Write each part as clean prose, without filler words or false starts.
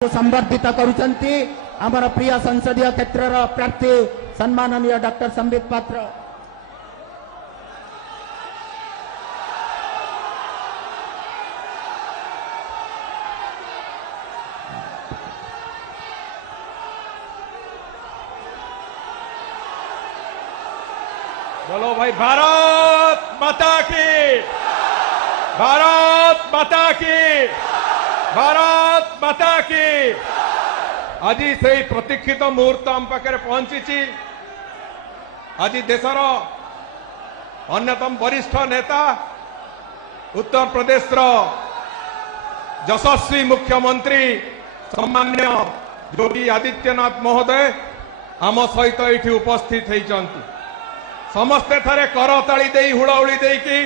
संबर्धित करुचंती आमर प्रिय संसदीय क्षेत्र प्रार्थी सम्माननीय डॉक्टर संबित पात्र। बोलो भाई भारत माता की, भारत माता की, भारत माता की। आज से प्रतीक्षित मुहूर्त आम पाखे पहुंची। आज देशर अन्यतम वरिष्ठ नेता उत्तर प्रदेश यशस्वी मुख्यमंत्री सम्मान्य योगी आदित्यनाथ महोदय आम सहित ये उपस्थित होती। समस्ते थारे करताली दे हुड़ाहुड़ी देकी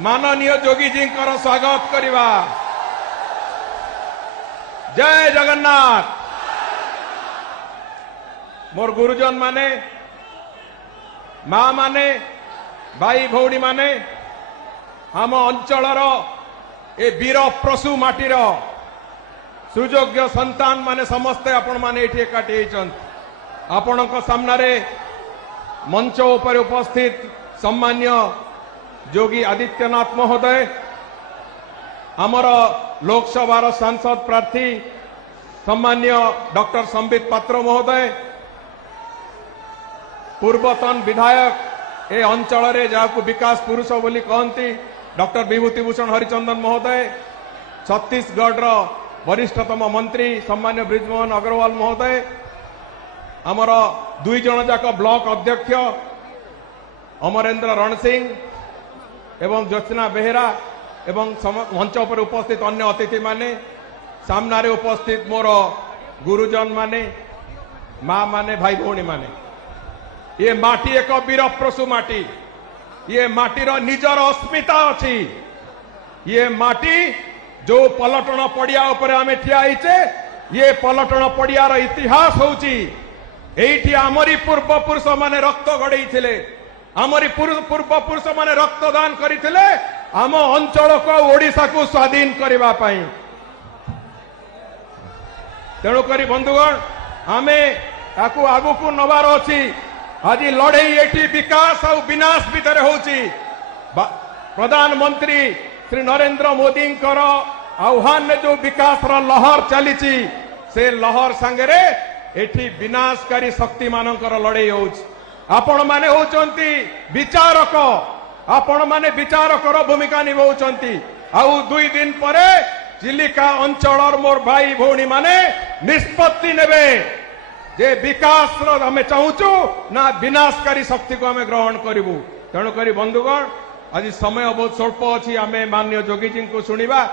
माननीय योगी जी स्वागत करवा। जय जगन्नाथ। मोर गुरुजन माने, माँ माने, भाई भौणी माने, आम अंचलर ए वीर प्रसु माटीर सुयोग्य संतान माने समस्ते आपण माने एठी एकाठी होइछन। आपणक सामने मंच उपर उपस्थित सम्मान्य योगी आदित्यनाथ महोदय, आमर लोकसभा सांसद प्रार्थी सम्मान्य डॉक्टर संबित पात्र महोदय, पूर्वतन विधायक ए अंचल रे जाकु विकास पुरुष बोली कहती डॉक्टर विभूतिभूषण हरिचंदन महोदय, छत्तीसगढ़ वरिष्ठतम मंत्री सम्मान्य ब्रिजमोहन अग्रवाल महोदय, आमर दुई जन जाक ब्लॉक अध्यक्ष अमरेंद्र रणसिंह एवं ज्योत्सना बेहेरा एवं मंच पर उपस्थित अन्य अतिथि माने, सामने उपस्थित मोर गुरुजन माने, माँ माने, भाई भौणी माने। ये माटी एक वीर प्रसु माटी। ये माटीर निजर अस्मिता अच्छी। ये माटी जो पलटन पड़िया उपर आमे ठिया होइछे, ये पलटन पड़ियार इतिहास होउची। एठी आमरी पूर्व पुरुष माने रक्त गड़ई थिले, आमरी पूर्व पुरुष माने रक्तदान करिथिले आम अंचल को ओडिशा को स्वाधीन करबा पई। तेणुकरी बंधुगण आमे ताकू आगु को नबार अछि। आज लड़ई एठी विकास और विनाश भितर होउची। प्रधानमंत्री श्री नरेंद्र मोदी आह्वान में जो विकास लहर चली से लहर सांगरे एठी विनाशकारी शक्ति मानकर लड़ई होउची। आपण माने होउचंती विचारक, आपण माने विचारकर भूमिका निभाउचंती। आउ 2 दिन परे चिलिका अंचल मोर भाई भौणी माने निष्पत्ति नेबे जे विकास आमे चाहूचु ना विनाशकारी शक्ति को आमे ग्रहण करिवु। तेणुकरी बंधुगण आज समय बहुत स्वल्प अच्छी, आमे माननीय योगी जी को शुणिबा।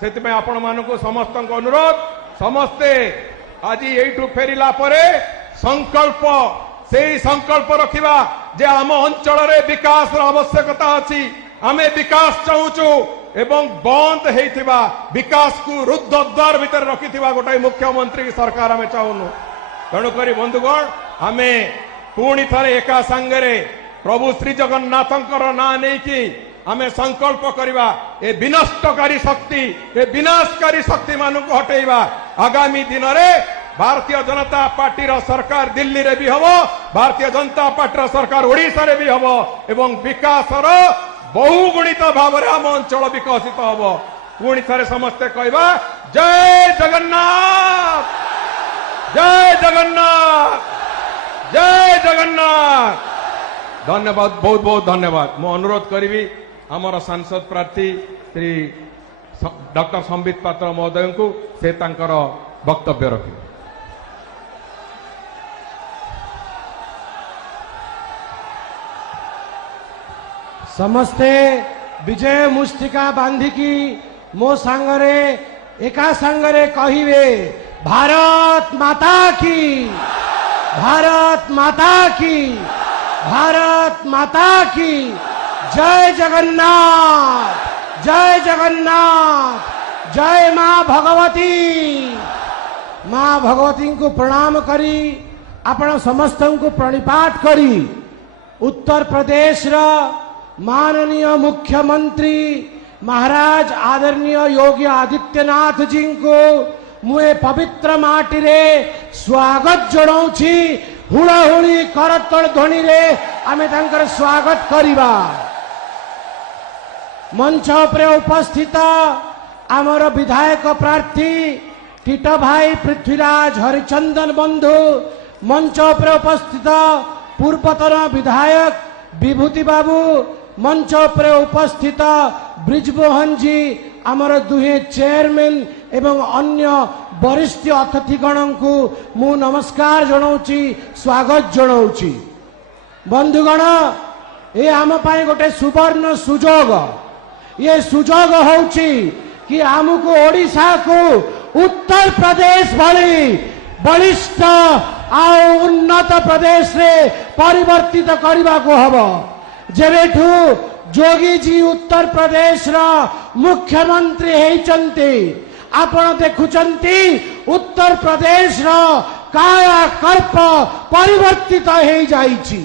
सेतिमे आपण मानकु समस्त अनुरोध, समस्ते आज एठू फेरिला परे संकल्प से संकल्प रखिबा जे आम अंचल रे विकास आवश्यकता अछि। आमे विकास चाहूचु एवं बंद हेइथिबा विकास को रुद्ध द्वार भीतर रखिथिबा गोटाई मुख्यमंत्री सरकार आमे चाहूनु। तेणुकरी बंधुगण आमे पुणी थरे एका संगरे प्रभु श्री जगन्नाथंकर ना नेकी आमे संकल्प करिबा ए विनष्टकारी शक्ति, ए विनाशकारी शक्ति मानक हटेइबा। आगामी दिन रे भारतीय जनता पार्टी रो सरकार दिल्ली रे भी हबो, भारतीय जनता पार्टी रो सरकार ओडिशा रे भी हबो एवं विकास रो बहुगुणित भाव रे आम अंचल विकसित हबो। पुणी थरे समस्ते कहबा जय जगन्नाथ, जय जगन्नाथ, जय जगन्नाथ। धन्यवाद, बहुत बहुत धन्यवाद। मु अनुरोध करी आमर सांसद प्रार्थी श्री डॉक्टर संबित पात्र महोदय को से तांकर वक्तव्य रखी। समस्ते विजय मुष्टिका बांधिकी मो सांगरे एका सांगरे कहिवे भारत माता की, भारत माता की, भारत माता की। जय जगन्नाथ, जय जगन्नाथ, जय मां भगवती। मां भगवती को प्रणाम करी आपण समस्त को प्रणिपात करी उत्तर प्रदेश माननीय मुख्यमंत्री महाराज आदरणीय योगी आदित्यनाथ जी को मुए पवित्र माटी रे स्वागत जणाउछि। हुड़ाहुड़ी करतल ध्वनि रे आमे तांकर स्वागत करिबा। मंच उपरे उपस्थित आमर विधायक प्रार्थी टीट भाई पृथ्वीराज हरिचंदन बंधु, मंच उपरे उपस्थित पूर्वतन विधायक विभूति बाबू, मंच उपरे उपस्थित ब्रिजमोहन जी, आमर दुहे चेयरमैन एवं अन्य वरिष्ठ अतिथिगण को मु नमस्कार जनाऊँची, स्वागत जनाऊँची। बंधुगण, ये आम पाई गोटे सुवर्ण सुजोग। ये सुजोग होउची कि आमको ओडिशा को उत्तर प्रदेश भली बलिष्ठ आ उन्नत प्रदेश रे परिवर्तित करने को हब। जेबेठू जोगी जी उत्तर प्रदेश रा मुख्यमंत्री हेचंती, आपण देखुचंती उत्तर प्रदेश रा कायाकल्प परिवर्तित हो जाइछि।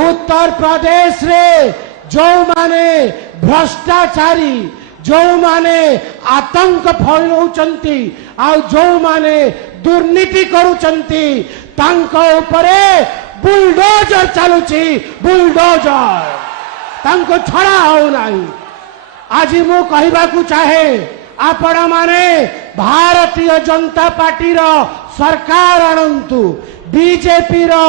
उत्तर प्रदेश रे जो माने भ्रष्टाचारी, जो माने आतंक फैलाउचंती आ जो माने दुर्नीति करूचंती, तांको उपरे बुलडोजर चलुची। बुलडोजर तांको छड़ा हो नहीं। आज मु कहबाकू चाहे, आपण माने भारतीय जनता पार्टी रो सरकार आणंतु, बीजेपी रो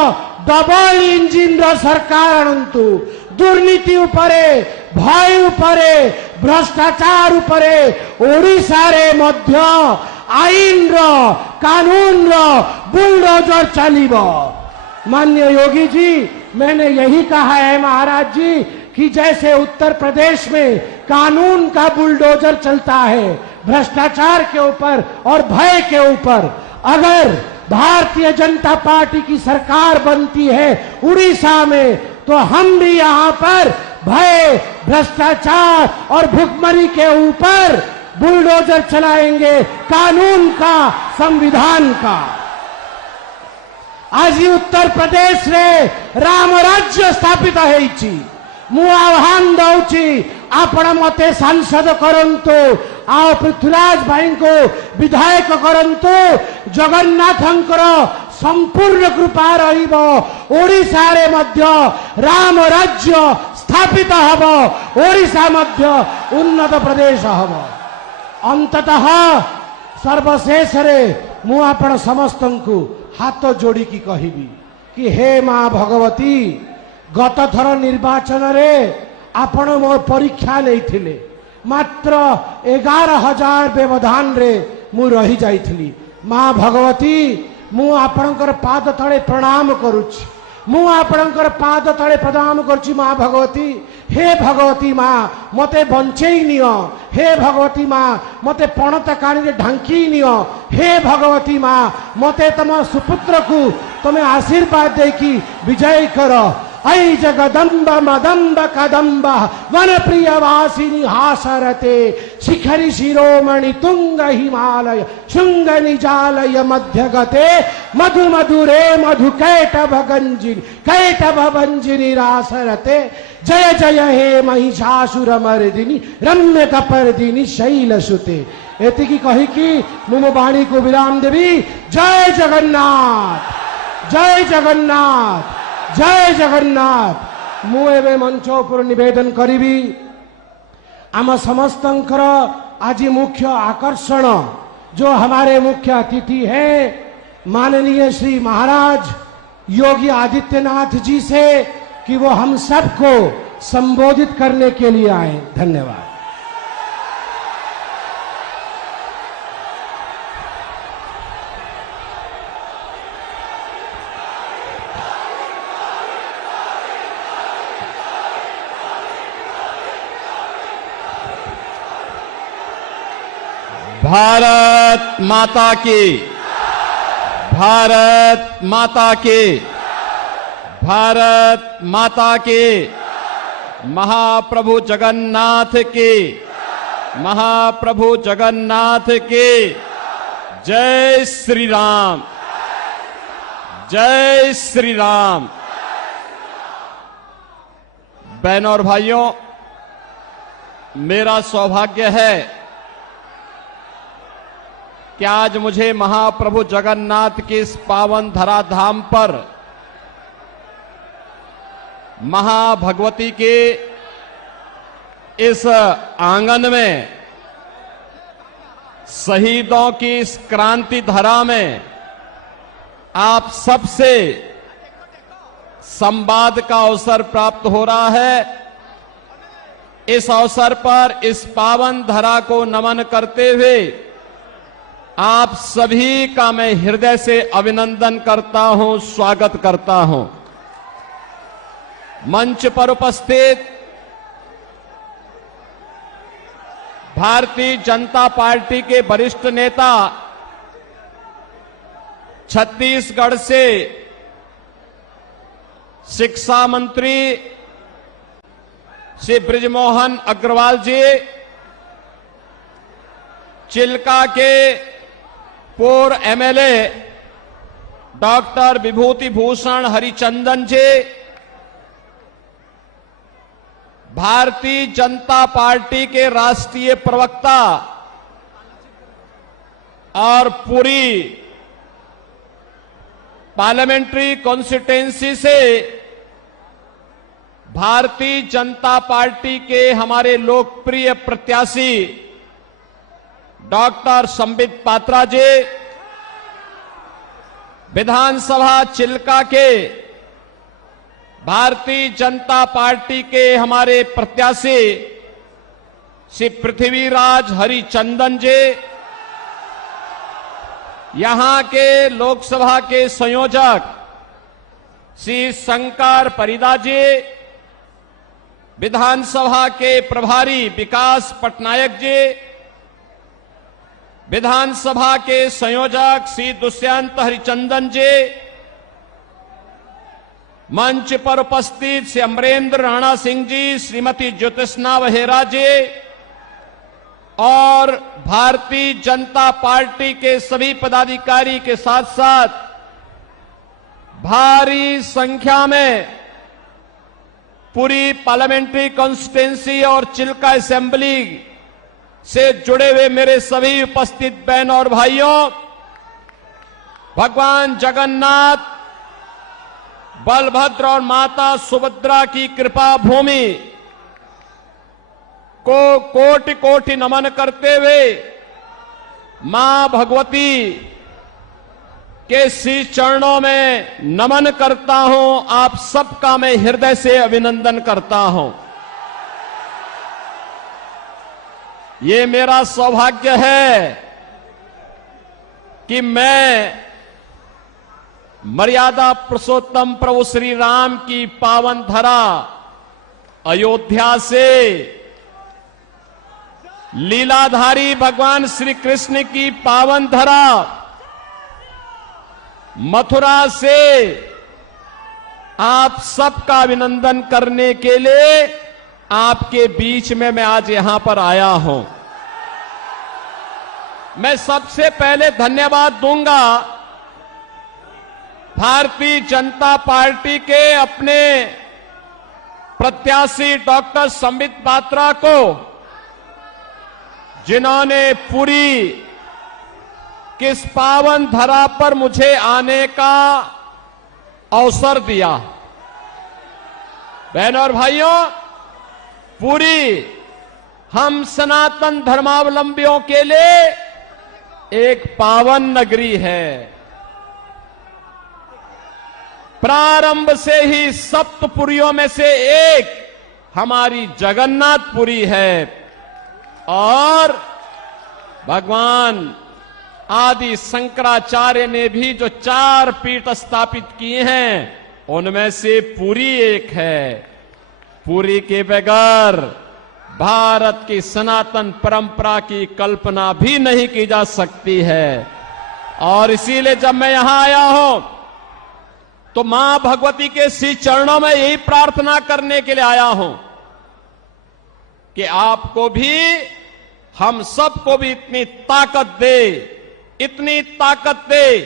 डबल इंजिन रो सरकार आणंतु। दुर्नीति उपरे, भय उपरे, भ्रष्टाचार उपरे ओडिशा रे मध्य आईन रो, कानून रो बुलडोजर चलिबो। माननीय योगी जी, मैंने यही कहा है महाराज जी कि जैसे उत्तर प्रदेश में कानून का बुलडोजर चलता है भ्रष्टाचार के ऊपर और भय के ऊपर, अगर भारतीय जनता पार्टी की सरकार बनती है उड़ीसा में, तो हम भी यहाँ पर भय, भ्रष्टाचार और भुखमरी के ऊपर बुलडोजर चलाएंगे, कानून का, संविधान का। आज उत्तर प्रदेश रे राम राज्य स्थापित होइछि। मु आह्वान दउछि, आपण मते सांसद करंतु, आ पृथ्वीराज भाई को विधायक करंतु। जगन्नाथंकर संपूर्ण कृपा रहिबो। ओडिशा रे मध्य राम राज्य स्थापित हबो, ओडिशा मध्य उन्नत प्रदेश हबो। अंततः सर्वशेष रे मु आपण समस्तंकु हाथ जोड़ी की कहिबी कि हे मां भगवती, गत थर निर्वाचन रे आपण मो परीक्षा नहीं, मात्र 11,000 व्यवधान रे मु रही जाइथली। मां भगवती, मु आपणकर पाद तले प्रणाम करुछि। मु आपणकर पाद तले प्रणाम करुछि। मां भगवती, हे भगवती मां, मते बंचेई नियो। हे भगवती मां, मते पणत काणी रे ढांकी नियो। हे भगवती मां, मते तम सुपुत्र को तमे आशीर्वाद देकी विजय करो। ऐ जगदम्ब मदम्ब कदम्ब वन प्रिय वासिनी हासरते, शिखरी शिरोमणि तुंग हिमालय शुंग निजालय मध्यगते, मधु मधुरे मधु कैटभ गंजिनी कैटभ भंजिनी रासरते। जय जय हे महिषासुर मर्दिनी रम्य कपर्दिनी शैलसुते। एतिकी कही कि मु वाणी को विराम देवी। जय जगन्नाथ, जय जगन्नाथ, जय जगन्नाथ। मु एवं मंच उपर निवेदन करी, आम समस्तंकर आज मुख्य आकर्षण जो हमारे मुख्य अतिथि हैं माननीय श्री महाराज योगी आदित्यनाथ जी से, कि वो हम सबको संबोधित करने के लिए आए। धन्यवाद। भारत माता की, भारत माता की, भारत माता की, महाप्रभु जगन्नाथ की, महाप्रभु जगन्नाथ की। जय श्री राम, जय श्री राम। बहनों और भाइयों, मेरा सौभाग्य है कि आज मुझे महाप्रभु जगन्नाथ की इस पावन धराधाम पर महाभगवती के इस आंगन में शहीदों की इस क्रांति धरा में आप सबसे संवाद का अवसर प्राप्त हो रहा है। इस अवसर पर इस पावन धरा को नमन करते हुए आप सभी का मैं हृदय से अभिनंदन करता हूं, स्वागत करता हूं। मंच पर उपस्थित भारतीय जनता पार्टी के वरिष्ठ नेता, छत्तीसगढ़ से शिक्षा मंत्री श्री बृजमोहन अग्रवाल जी, चिल्का के पूर्व एमएलए डॉक्टर विभूति भूषण हरिचंदन जी, भारतीय जनता पार्टी के राष्ट्रीय प्रवक्ता और पूरी पार्लियामेंट्री कॉन्स्टिट्यूएंसी से भारतीय जनता पार्टी के हमारे लोकप्रिय प्रत्याशी डॉक्टर संबित पात्रा जी, विधानसभा चिल्का के भारतीय जनता पार्टी के हमारे प्रत्याशी श्री पृथ्वीराज हरिचंदन जी, यहां के लोकसभा के संयोजक श्री शंकर परिदा जी, विधानसभा के प्रभारी विकास पटनायक जी, विधानसभा के संयोजक श्री दुष्यंत हरिचंदन जी, मंच पर उपस्थित श्री अमरेंद्र राणा सिंह जी, श्रीमती ज्योतिष्ना वहेरा जी और भारतीय जनता पार्टी के सभी पदाधिकारी के साथ साथ भारी संख्या में पूरी पार्लियामेंट्री कॉन्स्टिट्यूएंसी और चिल्का असेंबली से जुड़े हुए मेरे सभी उपस्थित बहन और भाइयों, भगवान जगन्नाथ, बलभद्र और माता सुभद्रा की कृपा भूमि को कोटि कोटि नमन करते हुए मां भगवती के श्री चरणों में नमन करता हूं। आप सबका मैं हृदय से अभिनंदन करता हूं। ये मेरा सौभाग्य है कि मैं मर्यादा पुरुषोत्तम प्रभु श्री राम की पावन धरा अयोध्या से लीलाधारी भगवान श्री कृष्ण की पावन धरा मथुरा से आप सबका अभिनंदन करने के लिए आपके बीच में मैं आज यहां पर आया हूं। मैं सबसे पहले धन्यवाद दूंगा भारतीय जनता पार्टी के अपने प्रत्याशी डॉक्टर संबित पात्रा को, जिन्होंने पूरी किस पावन धरा पर मुझे आने का अवसर दिया। बहनों और भाइयों, पूरी हम सनातन धर्मावलंबियों के लिए एक पावन नगरी है। प्रारंभ से ही सप्तपुरियों में से एक हमारी जगन्नाथपुरी है और भगवान आदि शंकराचार्य ने भी जो 4 पीठ स्थापित किए हैं उनमें से पुरी एक है। पुरी के बगैर भारत की सनातन परंपरा की कल्पना भी नहीं की जा सकती है। और इसीलिए जब मैं यहां आया हूं तो मां भगवती के श्री चरणों में यही प्रार्थना करने के लिए आया हूं कि आपको भी, हम सबको भी इतनी ताकत दे, इतनी ताकत दे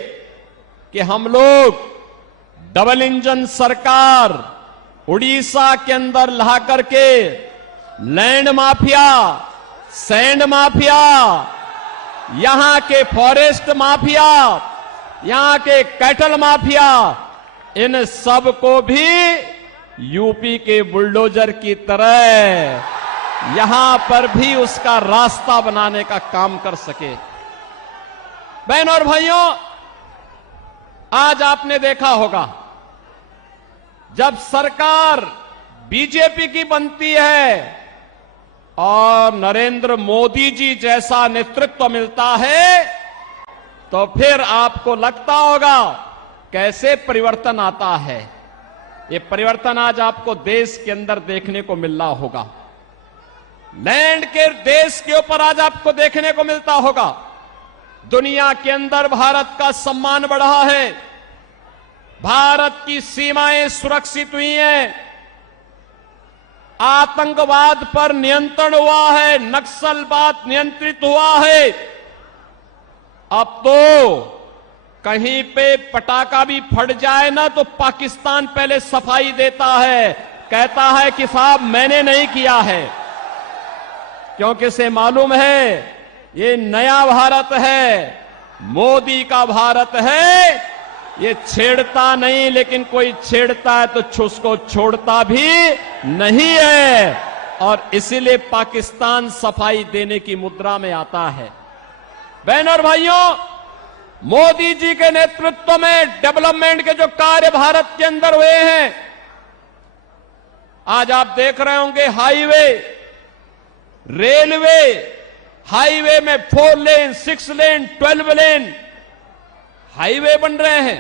कि हम लोग डबल इंजन सरकार उड़ीसा के अंदर ला करके लैंड माफिया, सैंड माफिया यहां के फॉरेस्ट माफिया, यहां के कैटल माफिया, इन सब को भी यूपी के बुलडोजर की तरह यहां पर भी उसका रास्ता बनाने का काम कर सके। बहनों और भाइयों, आज आपने देखा होगा जब सरकार बीजेपी की बनती है और नरेंद्र मोदी जी जैसा नेतृत्व मिलता है तो फिर आपको लगता होगा कैसे परिवर्तन आता है। ये परिवर्तन आज आपको देश के अंदर देखने को मिल रहा होगा, लैंड के देश के ऊपर आज आपको देखने को मिलता होगा। दुनिया के अंदर भारत का सम्मान बढ़ा है, भारत की सीमाएं सुरक्षित हुई हैं, आतंकवाद पर नियंत्रण हुआ है, नक्सलवाद नियंत्रित हुआ है। अब तो कहीं पे पटाखा भी फट जाए ना तो पाकिस्तान पहले सफाई देता है, कहता है कि साहब मैंने नहीं किया है, क्योंकि इसे मालूम है ये नया भारत है, मोदी का भारत है। ये छेड़ता नहीं, लेकिन कोई छेड़ता है तो उसको छोड़ता भी नहीं है, और इसीलिए पाकिस्तान सफाई देने की मुद्रा में आता है। बहनों और भाइयों, मोदी जी के नेतृत्व में डेवलपमेंट के जो कार्य भारत के अंदर हुए हैं, आज आप देख रहे होंगे हाईवे, रेलवे, हाईवे में 4 लेन, 6 लेन, 12 लेन हाईवे बन रहे हैं।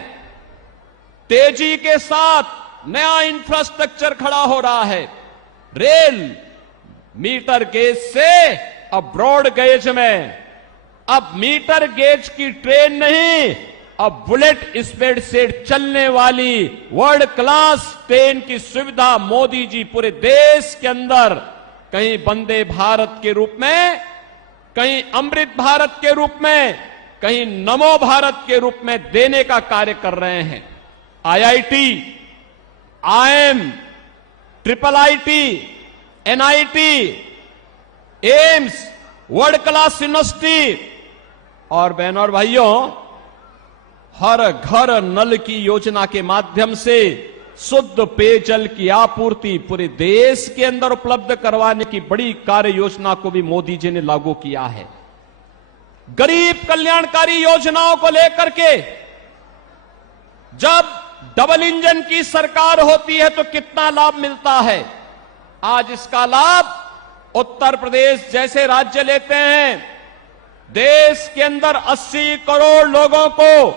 तेजी के साथ नया इंफ्रास्ट्रक्चर खड़ा हो रहा है। रेल मीटर गेज से अब ब्रॉड गेज में, अब मीटर गेज की ट्रेन नहीं, अब बुलेट स्पीड से चलने वाली वर्ल्ड क्लास ट्रेन की सुविधा मोदी जी पूरे देश के अंदर, कहीं वंदे भारत के रूप में, कहीं अमृत भारत के रूप में, कहीं नमो भारत के रूप में देने का कार्य कर रहे हैं। IIT, IIM, triple IT, NIT, AIIMS, world class university, और बहनों और भाइयों, हर घर नल की योजना के माध्यम से शुद्ध पेयजल की आपूर्ति पूरे देश के अंदर उपलब्ध करवाने की बड़ी कार्य योजना को भी मोदी जी ने लागू किया है। गरीब कल्याणकारी योजनाओं को लेकर के जब डबल इंजन की सरकार होती है तो कितना लाभ मिलता है। आज इसका लाभ उत्तर प्रदेश जैसे राज्य लेते हैं। देश के अंदर 80 करोड़ लोगों को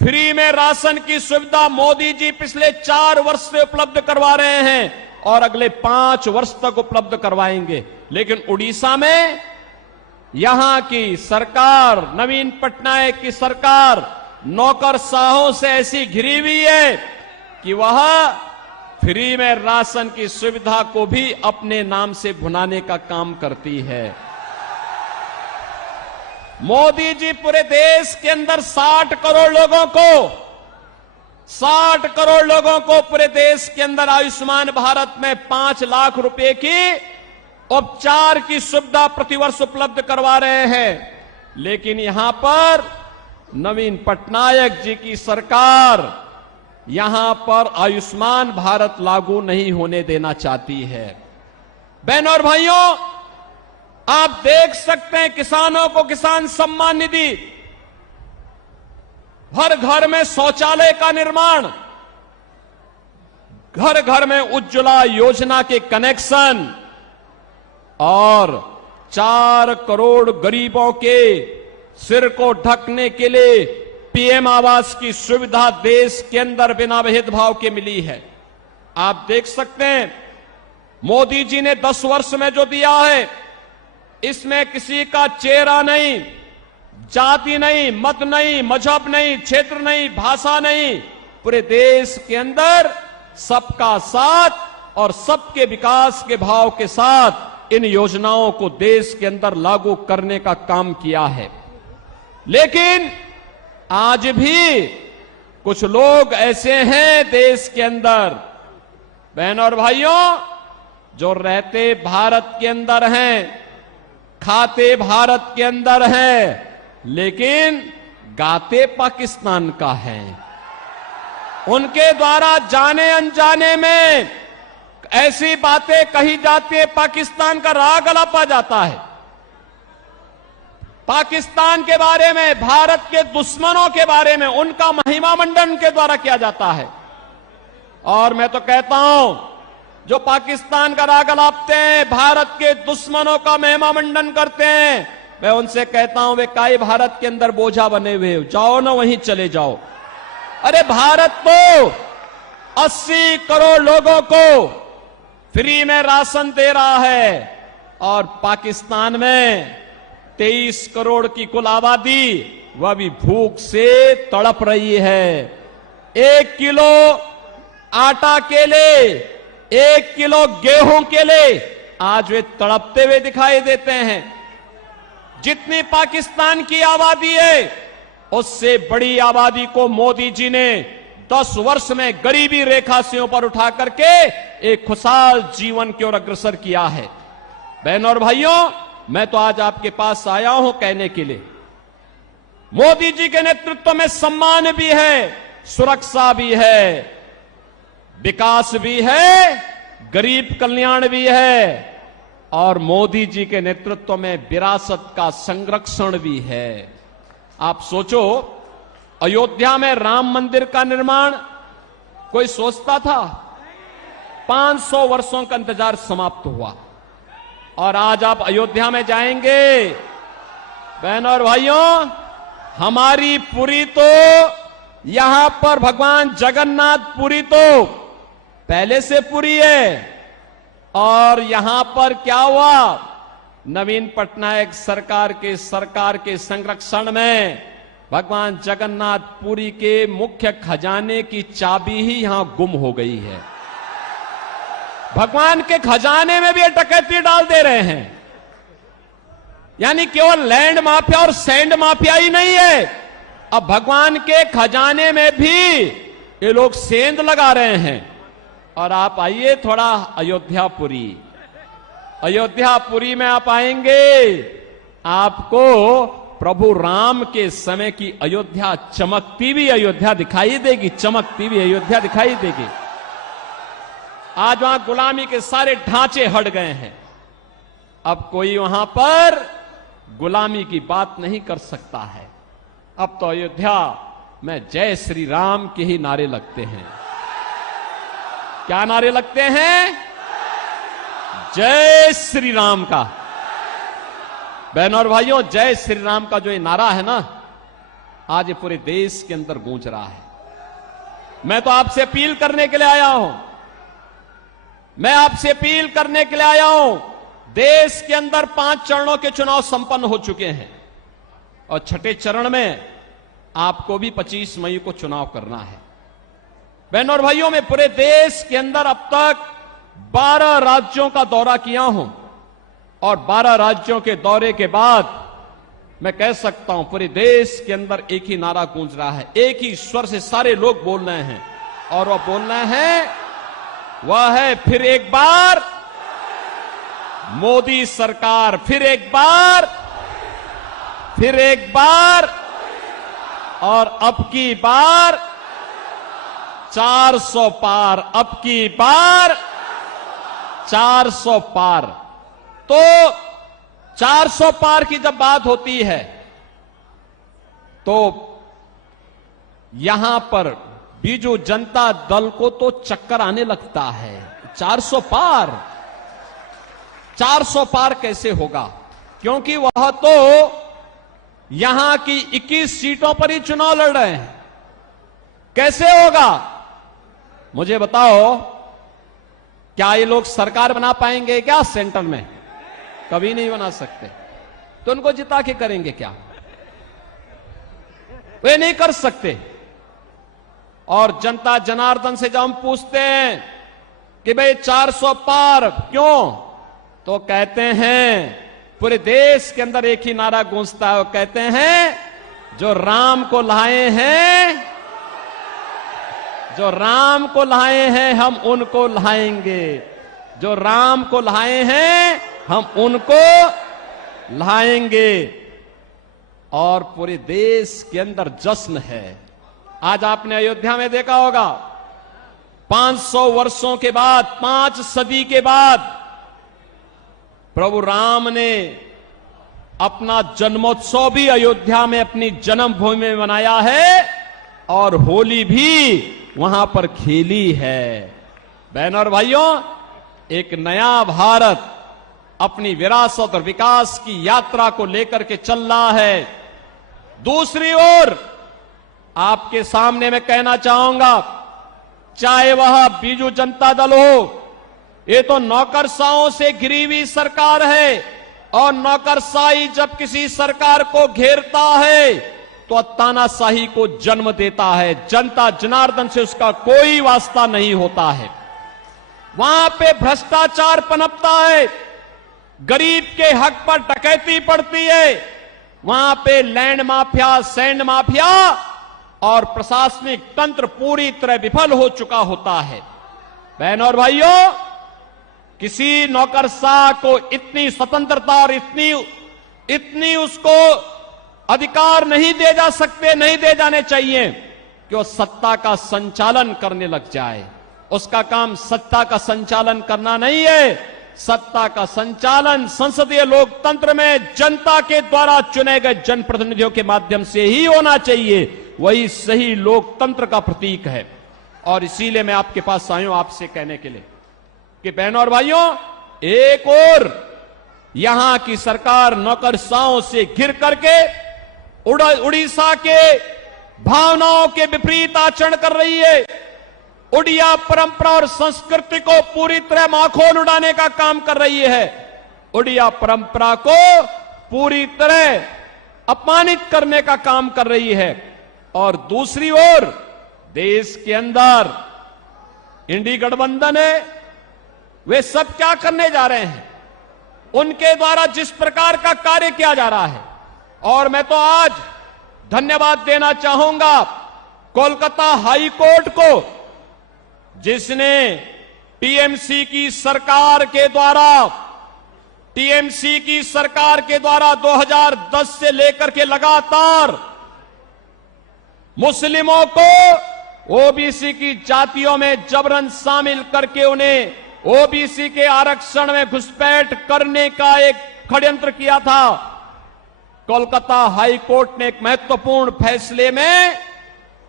फ्री में राशन की सुविधा मोदी जी पिछले 4 वर्ष से उपलब्ध करवा रहे हैं और अगले 5 वर्ष तक उपलब्ध करवाएंगे। लेकिन उड़ीसा में यहां की सरकार, नवीन पटनायक की सरकार, नौकरशाहों से ऐसी घिरी हुई है कि वह फ्री में राशन की सुविधा को भी अपने नाम से भुनाने का काम करती है। मोदी जी पूरे देश के अंदर 60 करोड़ लोगों को पूरे देश के अंदर आयुष्मान भारत में 5 लाख रुपए की उपचार की सुविधा प्रतिवर्ष उपलब्ध करवा रहे हैं। लेकिन यहां पर नवीन पटनायक जी की सरकार यहां पर आयुष्मान भारत लागू नहीं होने देना चाहती है। बहनों और भाइयों, आप देख सकते हैं किसानों को किसान सम्मान निधि, हर घर में शौचालय का निर्माण, घर घर में उज्ज्वला योजना के कनेक्शन और 4 करोड़ गरीबों के सिर को ढकने के लिए पीएम आवास की सुविधा देश के अंदर बिना भेदभाव के मिली है। आप देख सकते हैं मोदी जी ने 10 वर्ष में जो दिया है, इसमें किसी का चेहरा नहीं, जाति नहीं, मत नहीं, मजहब नहीं, क्षेत्र नहीं, भाषा नहीं, पूरे देश के अंदर सबका साथ और सबके विकास के भाव के साथ इन योजनाओं को देश के अंदर लागू करने का काम किया है। लेकिन आज भी कुछ लोग ऐसे हैं देश के अंदर, बहनों और भाइयों, जो रहते भारत के अंदर हैं, खाते भारत के अंदर हैं, लेकिन गाते पाकिस्तान का है। उनके द्वारा जाने अनजाने में ऐसी बातें कही जाती है, पाकिस्तान का राग अलापा जाता है। पाकिस्तान के बारे में, भारत के दुश्मनों के बारे में उनका महिमा मंडन के द्वारा किया जाता है। और मैं तो कहता हूं, जो पाकिस्तान का राग अलापते हैं, भारत के दुश्मनों का महिमा मंडन करते हैं, मैं उनसे कहता हूं, वे काई भारत के अंदर बोझा बने हुए हो, जाओ ना वहीं चले जाओ। अरे भारत तो 80 करोड़ लोगों को फ्री में राशन दे रहा है और पाकिस्तान में 23 करोड़ की कुल आबादी वह भी भूख से तड़प रही है। 1 किलो आटा के लिए, 1 किलो गेहूं के लिए आज वे तड़पते हुए दिखाई देते हैं। जितनी पाकिस्तान की आबादी है, उससे बड़ी आबादी को मोदी जी ने 10 वर्ष में गरीबी रेखा से ऊपर उठा करके एक खुशहाल जीवन की ओर अग्रसर किया है। बहनों और भाइयों, मैं तो आज आपके पास आया हूं कहने के लिए, मोदी जी के नेतृत्व में सम्मान भी है, सुरक्षा भी है, विकास भी है, गरीब कल्याण भी है, और मोदी जी के नेतृत्व में विरासत का संरक्षण भी है। आप सोचो, अयोध्या में राम मंदिर का निर्माण कोई सोचता था? 500 वर्षों का इंतजार समाप्त हुआ और आज आप अयोध्या में जाएंगे, बहनों और भाइयों, हमारी पुरी तो यहां पर भगवान जगन्नाथ पुरी तो पहले से पुरी है। और यहां पर क्या हुआ, नवीन पटनायक सरकार के संरक्षण में भगवान जगन्नाथ पुरी के मुख्य खजाने की चाबी ही यहां गुम हो गई है। भगवान के खजाने में भी ये डकैती डाल दे रहे हैं। यानी केवल लैंड माफिया और सैंड माफिया ही नहीं है, अब भगवान के खजाने में भी ये लोग सेंध लगा रहे हैं। और आप आइए थोड़ा अयोध्यापुरी में आप आएंगे, आपको प्रभु राम के समय की अयोध्या, चमकती हुई अयोध्या दिखाई देगी, चमकती हुई अयोध्या दिखाई देगी। आज वहां गुलामी के सारे ढांचे हट गए हैं, अब कोई वहां पर गुलामी की बात नहीं कर सकता है। अब तो अयोध्या में जय श्री राम के ही नारे लगते हैं। क्या नारे लगते हैं? जय श्री राम का। बहनों और भाइयों, जय श्री राम का जो ये नारा है ना, आज ये पूरे देश के अंदर गूंज रहा है। मैं तो आपसे अपील करने के लिए आया हूं, मैं आपसे अपील करने के लिए आया हूं। देश के अंदर 5 चरणों के चुनाव संपन्न हो चुके हैं और छठे चरण में आपको भी 25 मई को चुनाव करना है। बहनों और भाइयों, मैं पूरे देश के अंदर अब तक 12 राज्यों का दौरा किया हूं और 12 राज्यों के दौरे के बाद मैं कह सकता हूं पूरे देश के अंदर एक ही नारा गूंज रहा है, एक ही स्वर से सारे लोग बोल रहे हैं और वह बोल रहे हैं, वह है फिर एक बार मोदी सरकार, फिर एक बार और अब की बार 400 पार, अब की बार 400 पार। तो 400 पार की जब बात होती है तो यहां पर बीजू जनता दल को तो चक्कर आने लगता है। 400 पार कैसे होगा? क्योंकि वह तो यहां की 21 सीटों पर ही चुनाव लड़ रहे हैं। कैसे होगा मुझे बताओ? क्या ये लोग सरकार बना पाएंगे क्या सेंटर में? कभी नहीं बना सकते। तो उनको जिता के करेंगे क्या? वे नहीं कर सकते। और जनता जनार्दन से जब हम पूछते हैं कि भाई 400 पार क्यों, तो कहते हैं, पूरे देश के अंदर एक ही नारा गूंजता है, वो कहते हैं, जो राम को लाए हैं, जो राम को लाए हैं हम उनको लाएंगे, जो राम को लाए हैं हम उनको लाएंगे। और पूरे देश के अंदर जश्न है। आज आपने अयोध्या में देखा होगा, 500 वर्षों के बाद, 5 सदी के बाद प्रभु राम ने अपना जन्मोत्सव भी अयोध्या में अपनी जन्मभूमि में मनाया है और होली भी वहां पर खेली है। बहनों और भाइयों, एक नया भारत अपनी विरासत और विकास की यात्रा को लेकर के चल रहा है। दूसरी ओर आपके सामने मैं कहना चाहूंगा, चाहे वह बीजू जनता दल हो, ये तो नौकरशाहों से घिरी हुई सरकार है और नौकरशाही जब किसी सरकार को घेरता है तो तानाशाही को जन्म देता है। जनता जनार्दन से उसका कोई वास्ता नहीं होता है। वहां पे भ्रष्टाचार पनपता है, गरीब के हक पर डकैती पड़ती है, वहां पे लैंड माफिया, सैंड माफिया और प्रशासनिक तंत्र पूरी तरह विफल हो चुका होता है। बहनों और भाइयों, किसी नौकरशाह को इतनी स्वतंत्रता और इतनी उसको अधिकार नहीं दे जाने चाहिए कि वो सत्ता का संचालन करने लग जाए। उसका काम सत्ता का संचालन करना नहीं है। सत्ता का संचालन संसदीय लोकतंत्र में जनता के द्वारा चुने गए जनप्रतिनिधियों के माध्यम से ही होना चाहिए। वही सही लोकतंत्र का प्रतीक है। और इसीलिए मैं आपके पास आया हूं आपसे कहने के लिए कि बहनों और भाइयों, एक और यहां की सरकार नौकरशाहों से घिर करके उड़ीसा के भावनाओं के विपरीत आचरण कर रही है। उड़िया परंपरा और संस्कृति को पूरी तरह माखोल उड़ाने का काम कर रही है। उड़िया परंपरा को पूरी तरह अपमानित करने का काम कर रही है। और दूसरी ओर देश के अंदर इंडी गठबंधन है, वे सब क्या करने जा रहे हैं? उनके द्वारा जिस प्रकार का कार्य किया जा रहा है, और मैं तो आज धन्यवाद देना चाहूंगा कोलकाता हाई कोर्ट को, जिसने टीएमसी की सरकार के द्वारा 2010 से लेकर के लगातार मुस्लिमों को ओबीसी की जातियों में जबरन शामिल करके उन्हें ओबीसी के आरक्षण में घुसपैठ करने का एक षड्यंत्र किया था। कोलकाता हाई कोर्ट ने एक महत्वपूर्ण फैसले में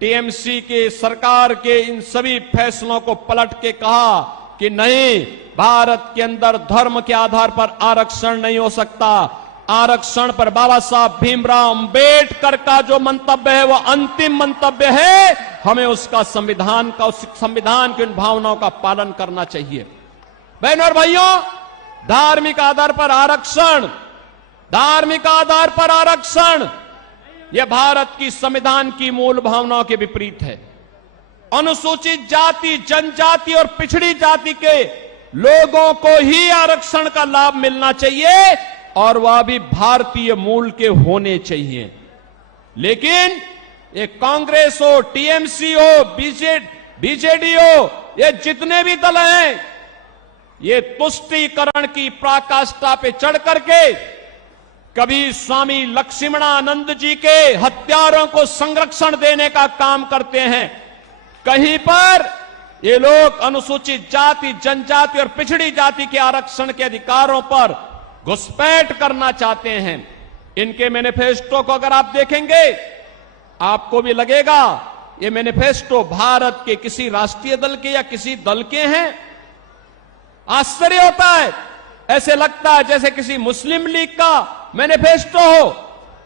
टीएमसी के सरकार के इन सभी फैसलों को पलट के कहा कि नहीं, भारत के अंदर धर्म के आधार पर आरक्षण नहीं हो सकता। आरक्षण पर बाबा साहब भीमराव अंबेडकर का जो मंतव्य है वह अंतिम मंतव्य है। हमें उसका संविधान की उन भावनाओं का पालन करना चाहिए। बहनों और भाइयों, धार्मिक आधार पर आरक्षण यह भारत की संविधान की मूल भावनाओं के विपरीत है। अनुसूचित जाति, जनजाति और पिछड़ी जाति के लोगों को ही आरक्षण का लाभ मिलना चाहिए और वह भी भारतीय मूल के होने चाहिए। लेकिन ये कांग्रेस हो, टीएमसी हो, बीजेडी हो, ये जितने भी दल हैं, ये तुष्टीकरण की पराकाष्ठा पे चढ़ करके कभी स्वामी लक्ष्मणानंद जी के हत्यारों को संरक्षण देने का काम करते हैं, कहीं पर ये लोग अनुसूचित जाति, जनजाति और पिछड़ी जाति के आरक्षण के अधिकारों पर घुसपैठ करना चाहते हैं। इनके मैनिफेस्टो को अगर आप देखेंगे आपको भी लगेगा ये मैनिफेस्टो भारत के किसी राष्ट्रीय दल के या किसी दल के हैं। आश्चर्य होता है, ऐसे लगता है जैसे किसी मुस्लिम लीग का मैनिफेस्टो हो।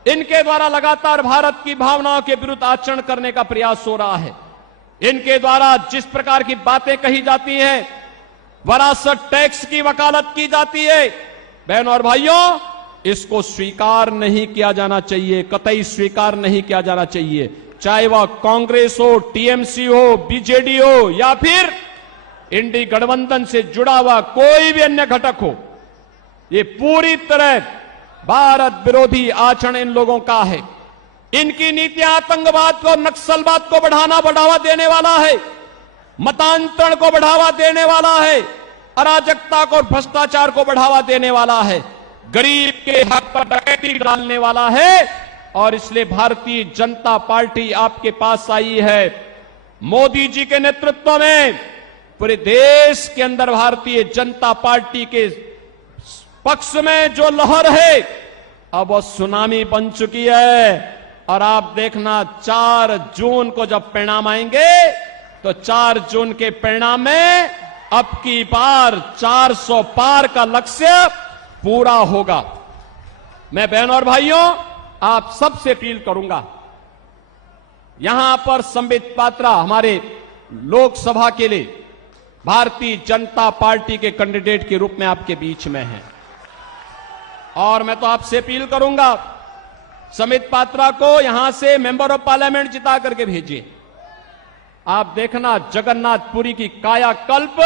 इनके द्वारा लगातार भारत की भावनाओं के विरुद्ध आचरण करने का प्रयास हो रहा है। इनके द्वारा जिस प्रकार की बातें कही जाती हैं, वरासत टैक्स की वकालत की जाती है, बहनों और भाइयों, इसको स्वीकार नहीं किया जाना चाहिए, कतई स्वीकार नहीं किया जाना चाहिए। चाहे वह कांग्रेस हो, टीएमसी हो, बीजेडी हो या फिर इंडी गठबंधन से जुड़ा हुआ कोई भी अन्य घटक हो, ये पूरी तरह भारत विरोधी आचरण इन लोगों का है। इनकी नीतियां आतंकवाद को, नक्सलवाद को बढ़ावा देने वाला है, मतांतरण को बढ़ावा देने वाला है, अराजकता को और भ्रष्टाचार को बढ़ावा देने वाला है, गरीब के हक पर डकैती डालने वाला है। और इसलिए भारतीय जनता पार्टी आपके पास आई है। मोदी जी के नेतृत्व में पूरे देश के अंदर भारतीय जनता पार्टी के पक्ष में जो लहर है अब वो सुनामी बन चुकी है। और आप देखना 4 जून को जब परिणाम आएंगे तो 4 जून के परिणाम में अब की बार 400 पार का लक्ष्य पूरा होगा। मैं बहनों और भाइयों आप सबसे अपील करूंगा, यहां पर संबित पात्रा हमारे लोकसभा के लिए भारतीय जनता पार्टी के कैंडिडेट के रूप में आपके बीच में हैं और मैं तो आपसे अपील करूंगा संबित पात्रा को यहां से मेंबर ऑफ पार्लियामेंट जिता करके भेजिए। आप देखना जगन्नाथपुरी की कायाकल्प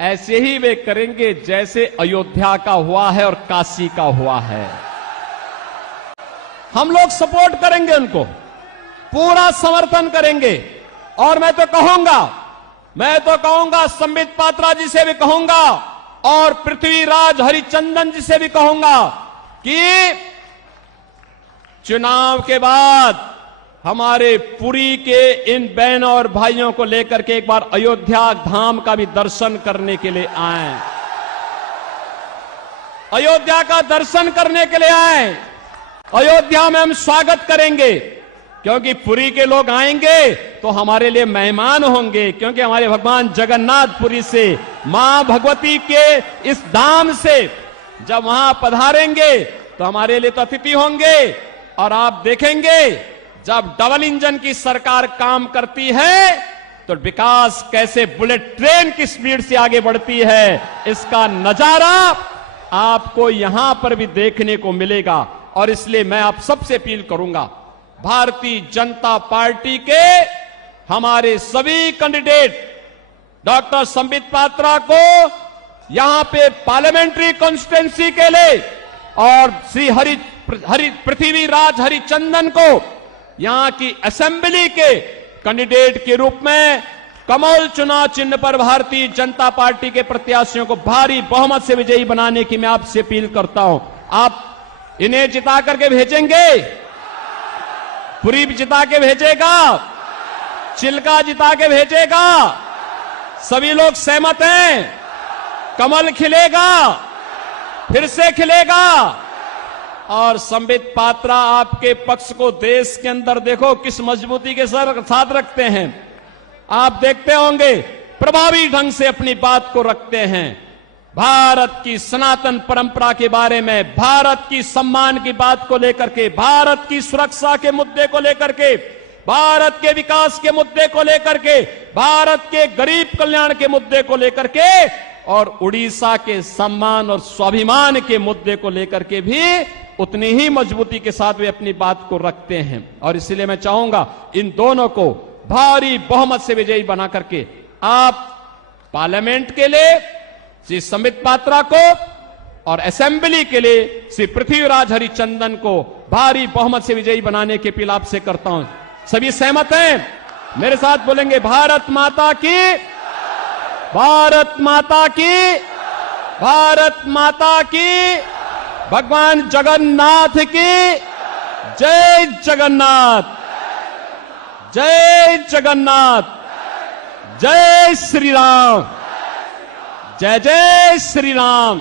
ऐसे ही वे करेंगे जैसे अयोध्या का हुआ है और काशी का हुआ है। हम लोग सपोर्ट करेंगे, उनको पूरा समर्थन करेंगे। और मैं तो कहूंगा संबित पात्रा जी से भी कहूंगा और पृथ्वीराज हरिचंदन जी से भी कहूंगा कि चुनाव के बाद हमारे पुरी के इन बहनों और भाइयों को लेकर के एक बार अयोध्या धाम का भी दर्शन करने के लिए आए, अयोध्या का दर्शन करने के लिए आए। अयोध्या में हम स्वागत करेंगे क्योंकि पुरी के लोग आएंगे तो हमारे लिए मेहमान होंगे, क्योंकि हमारे भगवान जगन्नाथपुरी से मां भगवती के इस धाम से जब वहां पधारेंगे तो हमारे लिए तो अतिथि होंगे। और आप देखेंगे जब डबल इंजन की सरकार काम करती है तो विकास कैसे बुलेट ट्रेन की स्पीड से आगे बढ़ती है, इसका नजारा आपको यहां पर भी देखने को मिलेगा। और इसलिए मैं आप सबसे अपील करूंगा, भारतीय जनता पार्टी के हमारे सभी कैंडिडेट डॉक्टर संबित पात्रा को यहां पे पार्लियामेंट्री कॉन्स्टिट्यूंसी के लिए और श्री पृथ्वीराज हरिचंदन को यहां की असेंबली के कैंडिडेट के रूप में कमल चुनाव चिन्ह पर भारतीय जनता पार्टी के प्रत्याशियों को भारी बहुमत से विजयी बनाने की मैं आपसे अपील करता हूं। आप इन्हें जिता करके भेजेंगे, पुरी जिता के भेजेगा, चिल्का जिता के भेजेगा, सभी लोग सहमत हैं, कमल खिलेगा, फिर से खिलेगा। और संबित पात्रा आपके पक्ष को देश के अंदर देखो किस मजबूती के साथ रखते हैं। आप देखते होंगे प्रभावी ढंग से अपनी बात को रखते हैं। भारत की सनातन परंपरा के बारे में, भारत की सम्मान की बात को लेकर के, भारत की सुरक्षा के मुद्दे को लेकर के, भारत के विकास के मुद्दे को लेकर के, भारत के गरीब कल्याण के मुद्दे को लेकर के और उड़ीसा के सम्मान और स्वाभिमान के मुद्दे को लेकर के भी उतनी ही मजबूती के साथ वे अपनी बात को रखते हैं। और इसलिए मैं चाहूंगा इन दोनों को भारी बहुमत से विजयी बना करके आप पार्लियामेंट के लिए श्री संबित पात्रा को और असेंबली के लिए श्री पृथ्वीराज हरिचंदन को भारी बहुमत से विजयी बनाने की अपील आपसे करता हूं। सभी सहमत हैं? मेरे साथ बोलेंगे भारत माता की, भारत माता की, भारत माता की, भगवान जगन्नाथ की जय जगन्नाथ, जय जगन्नाथ, जय श्री राम, जय जय श्री राम।